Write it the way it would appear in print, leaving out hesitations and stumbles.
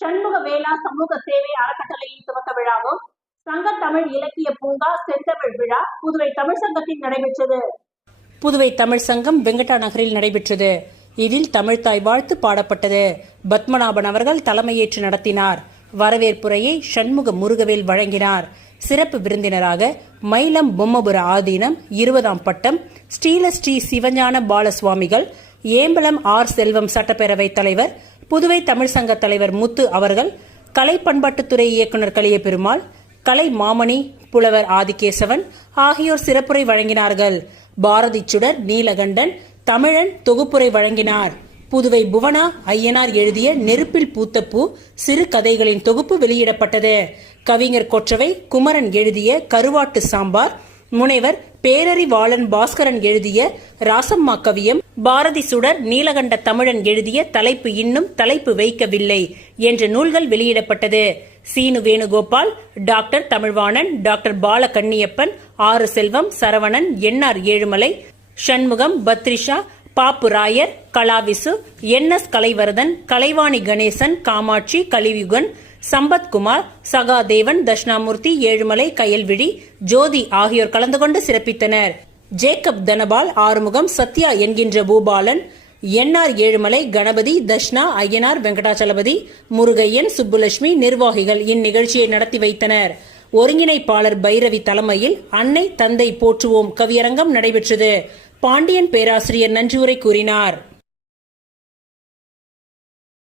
சண்முக வேளா சமூக சேவை அறக்கட்டளையின் துவக்க விழாவும் சங்க தமிழ் இலக்கிய பூங்கா செந்தமிழ் விழா புதுவை தமிழ் சங்கத்தில் நடைபெற்றது. புதுவை தமிழ் சங்கம் வெங்கடா நகரில் நடைபெற்றது. இதில் தமிழ்தாய் வாழ்த்து பாடப்பட்டது. பத்மநாபன் அவர்கள் தலைமையேற்று நடத்தினார். வரவேற்புரையை சண்முக முருகவேல் வழங்கினார். சிறப்பு விருந்தினராக மயிலம் பொம்மபுர ஆதீனம் 20ஆம் பட்டம் ஸ்ரீ சிவஞான பாலசுவாமிகள், ஏம்பலம் ஆர் செல்வம் சட்டப்பேரவை தலைவர், புதுவை தமிழ் சங்க தலைவர் முத்து அவர்கள், கலை பண்பாட்டுத்துறை இயக்குநர் கலிய பெருமாள், கலை மாமணி புலவர் ஆதிகேசவன் ஆகியோர் சிறப்புரை வழங்கினார்கள். பாரதி சுடர் நீலகண்டன் தமிழன் தொகுப்புரை வழங்கினார். புதுவை புவனா ஐயனார் எழுதிய நெருப்பில் பூத்த பூ சிறு கதைகளின் தொகுப்பு வெளியிடப்பட்டது. கவிஞர் கொற்றவை குமரன் எழுதிய கருவாட்டு சாம்பார், முனைவர் பேரறிவாளன் பாஸ்கரன் எழுதிய ராசம்மா கவியம், பாரதி சுடர் நீலகண்ட தமிழன் எழுதிய தலைப்பு இன்னும் தலைப்பு வைக்கவில்லை என்ற நூல்கள் வெளியிடப்பட்டது. சீனு வேணுகோபால், டாக்டர் தமிழ்வாணன், டாக்டர் பால கண்ணியப்பன், ஆறு செல்வம், சரவணன், என்ஆர் ஏழுமலை, சண்முகம், பத்ரிஷா, பாப்பு ராயர், கலாவிசு, NS கலைவரதன், கலைவாணி கணேசன், காமாட்சி, கலியுகன், சம்பத்குமார், சகாதேவன், தட்சிணாமூர்த்தி, ஏழுமலை, கயல்விழி, ஜோதி ஆகியோர் கலந்து கொண்டு சிறப்பித்தனர். ஜேக்கப் தனபால், ஆறுமுகம், சத்யா என்கின்ற பூபாலன், NR ஏழுமலை, கணபதி, தஷ்னா, ஐயனார், வெங்கடாச்சலபதி, முருகையன், சுப்புலட்சுமி நிர்வாகிகள் இந்நிகழ்ச்சியை நடத்தி வைத்தனர். ஒருங்கிணைப்பாளர் பைரவி தலைமையில் அன்னை தந்தை போற்றுவோம் கவியரங்கம் நடைபெற்றது. பாண்டியன் பேராசிரியர் நன்றியுரை கூறினார்.